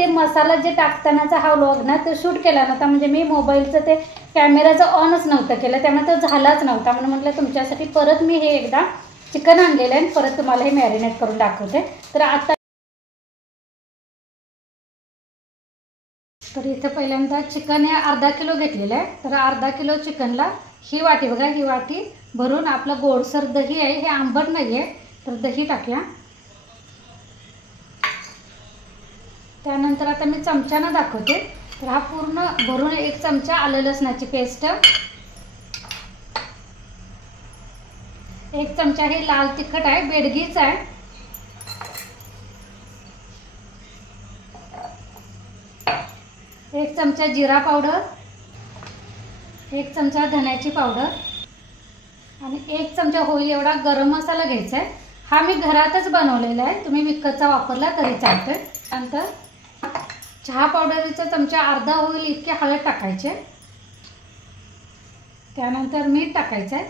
ते मसाला जे टाकतानाचा हा व्लॉग ना तो शूट केला नव्हता, म्हणजे मी मोबाईलचं ते कॅमेराचं ऑनच नव्हतं केलं, त्यामुळे तो झालाच नव्हता. म्हणून म्हटलं तुमच्यासाठी परत मी हे एकदा चिकन आणलेलं आहे, परत तुम्हाला हे मॅरिनेट करून दाखवते. तर आता तर इथं पहिल्यांदा चिकन हे अर्धा किलो घेतलेलं आहे. तर अर्धा किलो चिकनला ही वाटी बघा, ही वाटी भरून आपलं गोडसर दही आहे, हे आंबट नाही आहे, तर दही टाकूया. त्यानंतर आता मी चमच्यानं दाखवते. तर हा पूर्ण भरून 1 चमचा आलं लसणाची पेस्ट, 1 चमचा हे लाल तिखट आहे, बेडगीच आहे, 1 चमचा जिरा पावडर, 1 चमचा धण्याची पावडर आणि 1 चमचा होईल एवढा गरम मसाला घ्यायचा आहे. हा मी घरातच बनवलेला आहे, तुम्ही विकतचा वापरला तरी चालतोय. नंतर चहा पावडरचा चमचा अर्धा होईल इतके हळद टाकायचे. त्यानंतर मीठ टाकायचं आहे.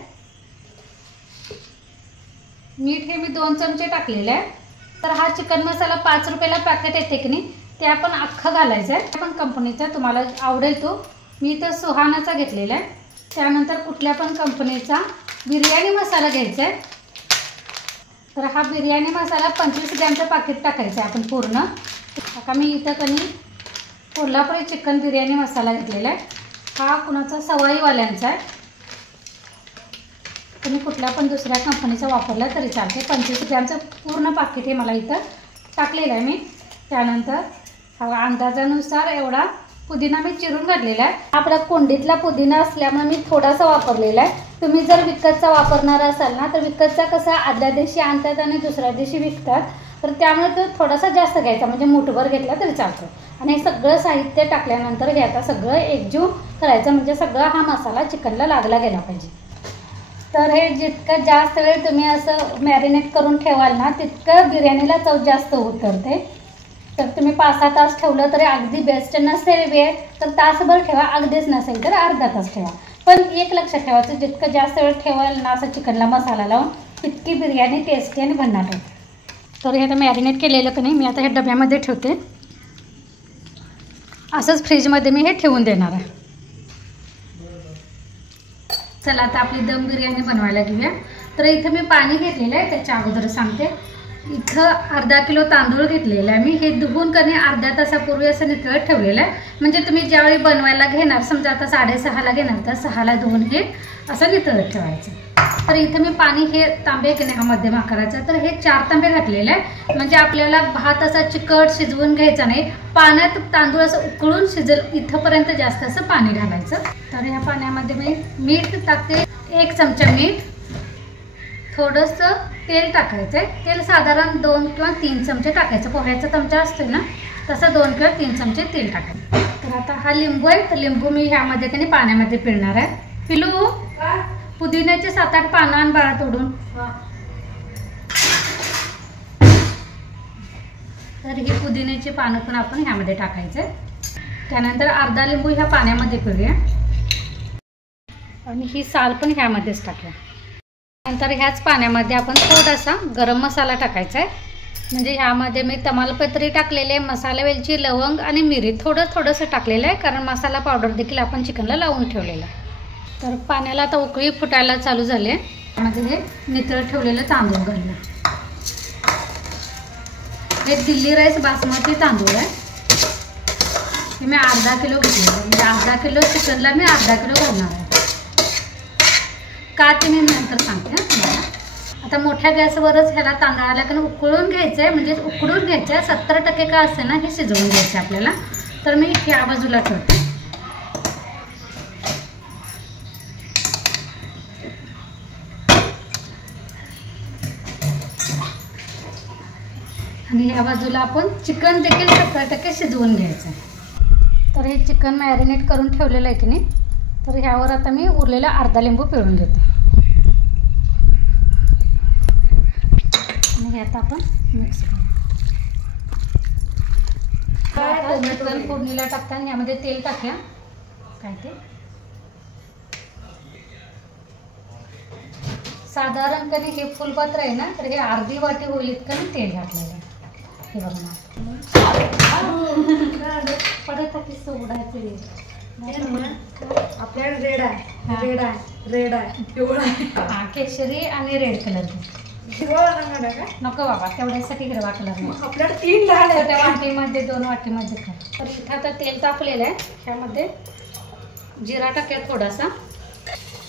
मीठ हे मी 2 चमचे टाकलेले आहे. तर हा चिकन मसाला 5 रुपयाला पॅकेट येते की नाही, ते आपण अख्खं घालायचं आहे. पण कंपनीचा तुम्हाला आवडेल तो, मी तर सुहानाचा घेतलेला आहे. त्यानंतर कुठल्या पण कंपनीचा बिर्याणी मसाला घ्यायचा आहे. तर हा बिर्याणी मसाला 25 ग्रॅमचं पाकिट टाकायचं आहे आपण पूर्ण. आता मी इथं कणी कोल्हापुरी चिकन बिर्याणी मसाला घेतलेला आहे. हा कुणाचा सवाईवाल्यांचा आहे, तुम्ही कुठल्या पण दुसऱ्या कंपनीचा वापरला तरी चालते. 25 ग्रॅमचं पूर्ण पाकिट हे मला इथं टाकलेलं आहे मी. त्यानंतर हा अंदाजानुसार एवढा पुदिना मी चिरून घातलेला आहे. आपला कोंडीतला पुदिना असल्यामुळे मी थोडासा वापरलेला आहे. तुम्ही जर विकतचा वापरणार असाल ना, तर विकतचा कसा आदल्या दिवशी आणतात आणि दुसऱ्या दिवशी विकतात, तर त्यामुळे तो थोडासा जास्त घ्यायचा, म्हणजे मुठभर घेतला तरी चालतो. आणि हे सगळं साहित्य टाकल्यानंतर हे आता सगळं एकजीव करायचं, म्हणजे सगळा हा मसाला चिकनला लागला गेला पाहिजे. तर हे जितकं जास्त वेळ तुम्ही असं मॅरिनेट करून ठेवाल ना, तितकं बिर्याणीला चव जास्त उतरते. तर तुम्ही 5-6 तास ठेवलं तरी अगदी बेस्ट. नसेल वेळ तर तासभर ठेवा, अगदीच नसेल तर अर्धा तास ठेवा. पण एक लक्षात ठेवायचं, जितकं जास्त वेळ ठेवाल ना असं चिकनला मसाला लावून, तितकी बिर्याणी टेस्टी आणि भन्नाट होते. तर हे आता मॅरिनेट केलेलं की नाही, मी आता हे डब्यामध्ये ठेवते. असंच फ्रीजमध्ये मी हे ठेवून देणार आहे. चला आता आपली दम बिर्याणी बनवायला घेऊया. तर इथं मी पाणी घेतलेलं आहे, त्याच्या अगोदर सांगते. इथं अर्धा किलो तांदूळ घेतलेला आहे मी. हे धुवून कधी अर्ध्या तासापूर्वी असं नितळत ठेवलेलं आहे, म्हणजे तुम्ही ज्यावेळी बनवायला घेणार, समजा आता 6:30ला घेणार तर 6ला धुवून हे असं नितळत ठेवायचं. तर इथं मी पाणी हे तांबे की नाही हा मध्यम आकाराचा, तर हे 4 तांबे घातलेले आहे, म्हणजे आपल्याला भात असा चिकट शिजवून घ्यायचा नाही, पाण्यात तांदूळ असं उकळून शिजेल इथंपर्यंत जास्त असं पाणी घालायचं. तर ह्या पाण्यामध्ये मी मीठ टाकते, 1 चमचा मीठ, थोडंसं तेल टाकायचं आहे. तेल साधारण 2 किंवा 3 चमचे टाकायचं. पोह्याचा चमचा असतो ना तसा 2 किंवा 3 चमचे तेल टाकायचं. तर आता हा लिंबू आहे, तर लिंबू मी ह्यामध्ये की नाही पाण्यामध्ये पिळणार आहे. पिलू पुदिन्याचे 7-8 पानं आण बाळा तोडून. तर ही पुदिन्याची पानं पण आपण ह्यामध्ये टाकायचं. त्यानंतर अर्धा लिंबू ह्या पाण्यामध्ये पिळूया आणि ही साल पण ह्यामध्येच टाकूया. नंतर ह्याच पाण्यामध्ये आपण थोडासा गरम मसाला टाकायचा आहे, म्हणजे ह्यामध्ये मी तमालपत्री टाकलेले, मसाला वेलची, लवंग आणि मिरी थोडंसं टाकलेलं आहे, कारण मसाला पावडर देखील आपण चिकनला लावून ठेवलेला आहे. तर पाण्याला आता उकळी फुटायला चालू झाले. त्यामध्ये हे नितळ ठेवलेलं तांदूळ घालूया. हे दिल्ली राईस बासमती तांदूळ आहे, हे मी अर्धा किलो घेतलेलं आहे, म्हणजे अर्धा किलो चिकनला मी अर्धा किलो घालणार आहे. का ते मी नंतर सांगते तुम्हाला. आता मोठ्या गॅसवरच ह्याला तांदळाला कारण उकळून घ्यायचं आहे, म्हणजे उकडून घ्यायचं आहे. 70% का असते ना हे शिजवून घ्यायचं आपल्याला. तर मी ह्या बाजूला ठेवते. आणि ह्या बाजूला आपण चिकन देखील 70% शिजवून घ्यायचं आहे. तर हे चिकन मॅरिनेट करून ठेवलेलं आहे की नाही, तर ह्यावर आता मी उरलेला अर्धा लिंबू पिळून घेते. आणि हे आता आपण मिक्स करू. चिकन फोडणीला टाकताना यामध्ये तेल टाकूया. काय ते साधारणपणे हे फुलपात्र आहे ना, तर हे अर्धी वाटी होईल इतकं मी तेल घातलेलं आहे. हे बघा ना. परत किस्त उडायचं आपल्याकडे रेड आहे, रेड आहे, रेड आहे, पिवळा आहे. हा केशरी आणि रेड कलर हिरवा रंग आहे का? नको बाबा, तेवढ्यासाठी हिरवा कलर नाही. आपल्याकडे 3 लहान छोट्या आहेत. वाटीमध्ये 2 वाटीमध्ये खा. तर इथं आता तेल तापलेलं आहे. त्यामध्ये जिरा टाकूया, थोडासा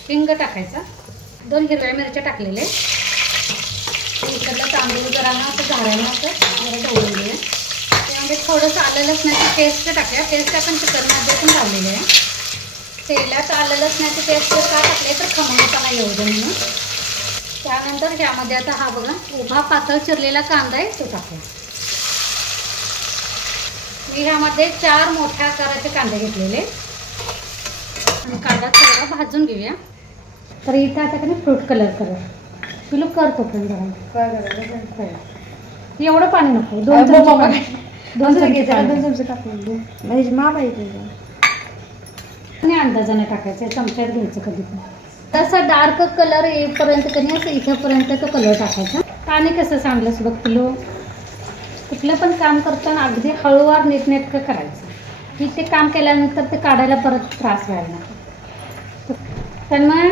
हिंग टाकायचा, 2 हिरव्या मिरच्या टाकलेल्या. इकडलं तांदूळ जरा ना असं झाडायला असं जरा ढवळून घेऊया. त्यामध्ये थोडंसं आलं लसणाची पेस्ट टाकूया. पेस्ट आपण चिकनमध्ये पण लावलेली आहे. तेलात आलं लसणाची पेस्ट जर का टाकले तर खमंगपणा येऊ दे म्हणून. त्यानंतर ह्यामध्ये आता हा बघा उभा पातळ चिरलेला कांदा आहे तो टाकूया. मी ह्यामध्ये 4 मोठ्या आकाराचे कांदे घेतलेले आणि कांदा थोडा भाजून घेऊया. तर इथं आता काही फ्रूट कलर करूया. पिलू करतो पण जरा एवढं पाणी नको, 2 चमचे टाकून माप आहे आणि अंदाजाने टाकायचं, चमच्यात घ्यायचं कधी पण. तसा डार्क कलर येईपर्यंत कधी असं इथंपर्यंत तो कलर टाकायचा. पाणी कसं सांगलंस बघ पिलू, कुठलं पण काम करताना अगदी हळूवार नीटनेटकं करायचं की ते काम केल्यानंतर ते काढायला परत त्रास व्हायला नको. पण मग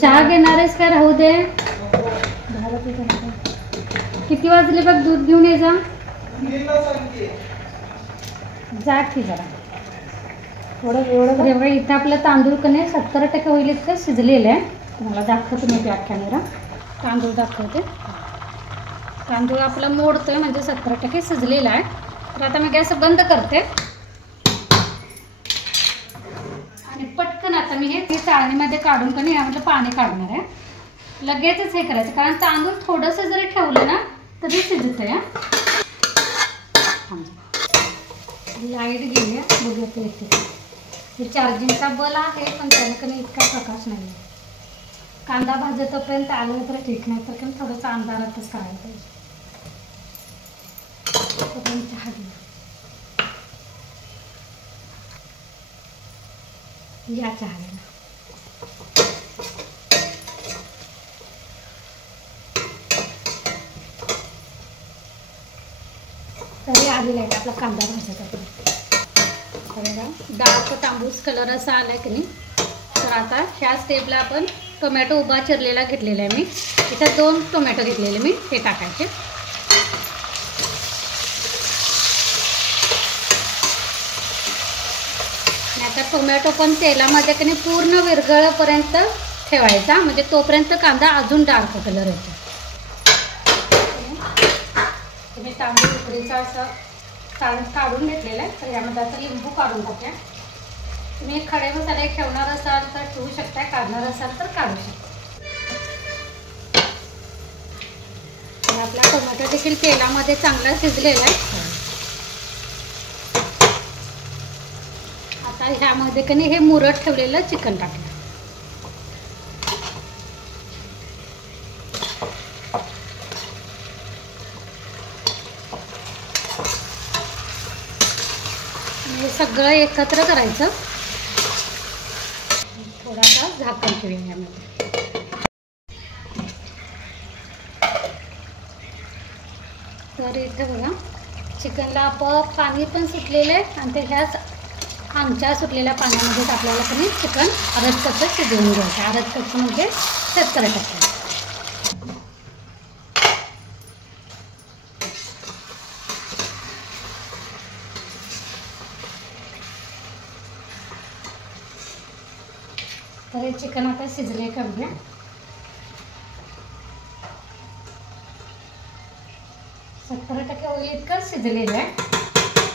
चहा घेणारेच काय राहू दे. किती वाजले बघ, दूध घेऊन ये जा की जरा. एवढं इथं आपलं तांदूळ कणे 70% होईल इतकं शिजलेलं आहे. तुम्हाला दाखवतो मी व्याख्यानेला तांदूळ दाखवते. तांदूळ आपला मोडतोय म्हणजे 70% शिजलेला आहे. तर आता मी गॅस बंद करते आणि पटकन आता मी हे चाळणीमध्ये काढून कणी यामधलं पाणी काढणार आहे. लगेचच हे करायचं कारण तांदूळ थोडंसं जरी ठेवलं ना तरी शिजत आहे. लाईट घेऊया, बघूया ते येते. हे चार्जिंगचा बल आहे पण त्याने इतका प्रकाश नाही. कांदा भाजतोपर्यंत आलं तर ठीक, नाही तर पण थोडंसं अंधारातच करायला पाहिजे. चहा घेऊया या चहा. तरी आलेला आहे आपला कांदा भाजत आहे. डार्क तांबूस कलर असा आला की नाही. तर आता ह्या स्टेपला आपण टोमॅटो उभा चिरलेला घेतलेला आहे. मी इथं 2 टोमॅटो घेतलेले मी, हे टाकायचे. आणि आता टोमॅटो पण तेलामध्ये की नाही पूर्ण विरघळेपर्यंत ठेवायचा, म्हणजे तोपर्यंत कांदा अजून डार्क कलर येतो. तुम्ही तांदूळ उकडीचा असं काढून घेतलेला आहे. तर यामध्ये आता लिंबू काढून टाकूया. तुम्ही खडे मसाले ठेवणार असाल तर ठेवू शकता, काढणार असाल तर काढू शकता. आपला टोमॅटो देखील तेलामध्ये चांगला शिजलेला आहे. आता ह्यामध्ये कणी हे मुरत ठेवलेलं चिकन टाकलं. हे सगळं एकत्र करायचं. थोडासा झाकण ठेवूया यामध्ये. तर इथं बघा चिकनला आपोआप पाणी पण सुटलेलं आहे आणि ते ह्याच आमच्या सुटलेल्या पाण्यामध्येच आपल्याला पण चिकन अर्धकच्चं शिजवून घ्यायचं. अर्धकच्चं म्हणजे 70%. तर हे चिकन आता शिजले का बघूया. सत्तर टक्के होईल इतकं शिजलेलं आहे.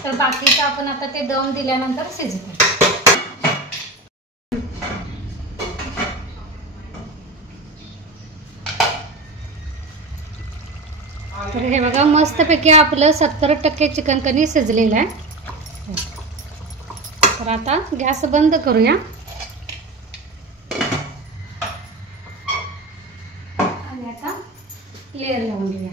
तर बाकीचं आपण आता ते दम दिल्यानंतर शिजतं. तर हे बघा मस्तपैकी आपलं 70% चिकन कणी शिजलेलं आहे. तर आता गॅस बंद करूया आणि आता लेअर लावून घेऊया.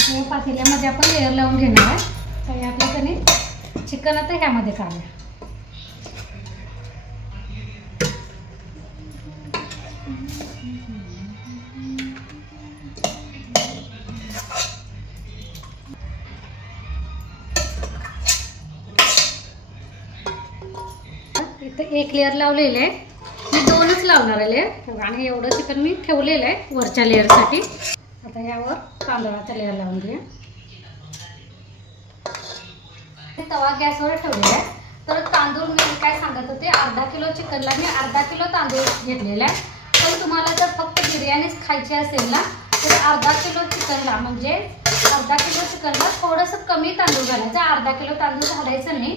हे पातेल्यामध्ये आपण लेअर लावून घेणार आहे. तर आपल्या कणी चिकन आता ह्यामध्ये काढूया. फक्त एक लेअर लावलेलं आहे, मी 2च लावणार आहे लेअर. आणि एवढं चिकन मी ठेवलेलं आहे वरच्या लेअरसाठी. आता ह्यावर तांदळाचा लेअर लावून घेऊया. तवा गॅसवर ठेवलेला आहे. तर तांदूळ मी काय सांगत होते, अर्धा किलो चिकनला मी अर्धा किलो तांदूळ घेतलेला आहे. पण तुम्हाला जर फक्त बिर्याणीच खायची असेल ना तर अर्धा किलो चिकनला म्हणजे अर्धा किलो चिकनला थोडंसं कमी तांदूळ घालायचं. अर्धा किलो तांदूळ घालायचं नाही,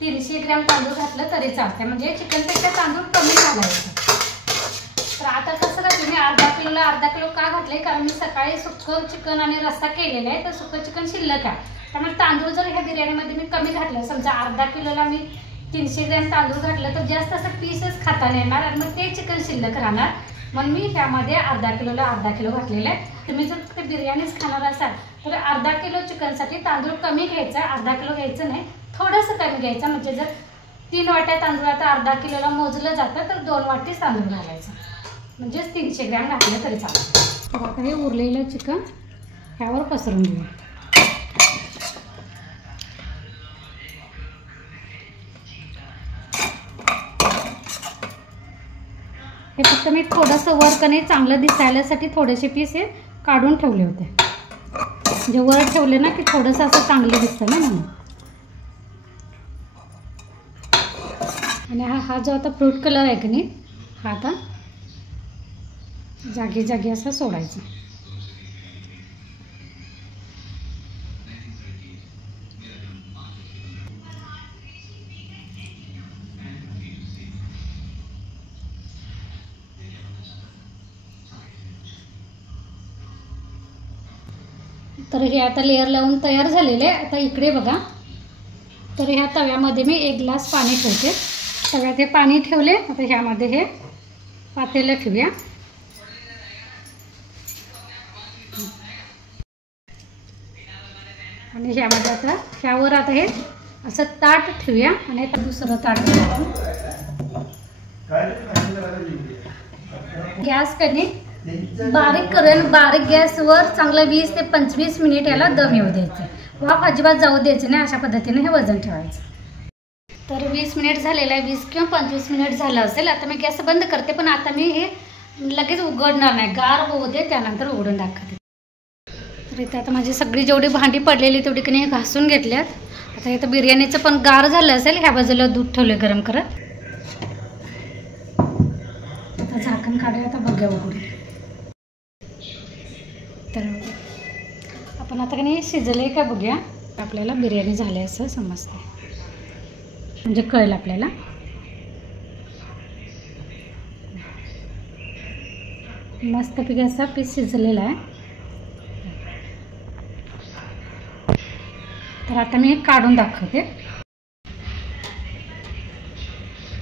300 ग्रॅम तांदूळ घातलं तरी चालते. म्हणजे चिकनपेक्षा तांदूळ कमी घालायचं. तर आता कसं का तुम्ही अर्धा किलोला अर्धा किलो का घातले, कारण मी सकाळी सुक्कं चिकन आणि रस्सा केलेला आहे. तर सुक्कं चिकन शिल्लक आहे, त्यामुळे तांदूळ जर ह्या बिर्याणीमध्ये मी कमी घातलं, समजा अर्धा किलोला मी 300 ग्रॅम तांदूळ घातलं तर जास्त असं पीसच खाता नाही येणार आणि मग ते चिकन शिल्लक राहणार. मग मी त्यामध्ये अर्धा किलोला अर्धा किलो घातलेलं आहे. तुम्ही जर ते बिर्याणीच खाणार असाल तर अर्धा किलो चिकनसाठी तांदूळ कमी घ्यायचा, अर्धा किलो घ्यायचं नाही, थोडंसं कमी घ्यायचं. म्हणजे जर 3 वाट्या तांदूळ आता अर्धा किलोला मोजलं जातं तर 2 वाटीच तांदूळ घालायचं, म्हणजेच 300 ग्रॅम घातलं तरी चालतं. तर आता हे उरलेलं चिकन ह्यावर पसरून घेऊया. हे फक्त मी थोडंसं वर कणी चांगलं दिसायलासाठी थोडेसे पीस हे काढून ठेवले होते. म्हणजे वर ठेवले ना की थोडंसं असं चांगलं दिसतं ना म्हणून. आणि हा जो आता फ्रूट कलर आहे की नाही, हा आता जागी जागी असं सोडायचं. तर हे आता लेअर लावून तयार झालेले आहे. आता इकडे बघा, तर ह्या तव्यामध्ये मी 1 ग्लास पाणी ठेवते. तव्यात हे पाणी ठेवले. आता ह्यामध्ये हे पातेलं ठेवूया. आणि ह्यामध्ये आता ह्यावर आता हे असं ताट ठेवूया आणि आता दुसरं ताट ठेवू. गॅस कधी बारीक करून बारीक गॅसवर चांगलं 20 ते 25 मिनिट याला दम येऊ द्यायचं. वाफ अजिबात जाऊ द्यायचं नाही. अशा पद्धतीने हे वजन ठेवायचं. तर 20 मिनिट झालेलं आहे, 20 किंवा 25 मिनिट झालं असेल. आता मी गॅस बंद करते, पण आता मी हे लगेच उघडणार नाही, गार होऊ दे, त्यानंतर उघडून दाखवते. तर इथे आता माझी सगळी जेवढी भांडी पडलेली तेवढी की नाही घासून घेतल्यात. आता इथं बिर्याणीचं पण गार झालं असेल. ह्या बाजूला दूध ठेवलं गरम करत. आता झाकण काढूया. आता बघूया उघडून. तर आपण आता की नाही शिजले का बघूया. आपल्याला बिर्याणी झाली असं समजते, म्हणजे कळेल आपल्याला. मस्तपैकी असा पीस शिजलेला आहे. तर आता मी काढून दाखवते.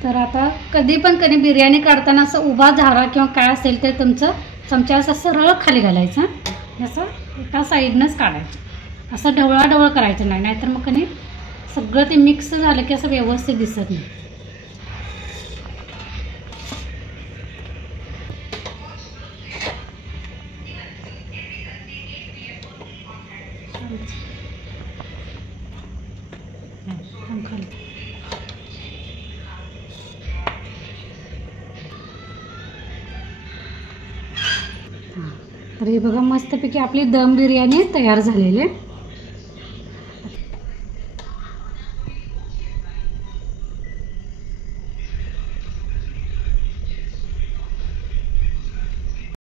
तर आता कधी पण कधी बिर्याणी काढताना असं उभा झारा किंवा काय असेल तर तुमचं चमचा असं सरळ खाली घालायचं. असं एका साईडनंच काढायचं, असं ढवळाढवळ करायचं नाही, नाहीतर मग कधी सगळं ते मिक्स झालं की असं व्यवस्थित दिसत नाही. तर हे बघा मस्तपैकी आपली दम बिर्याणी तयार झालेली आहे.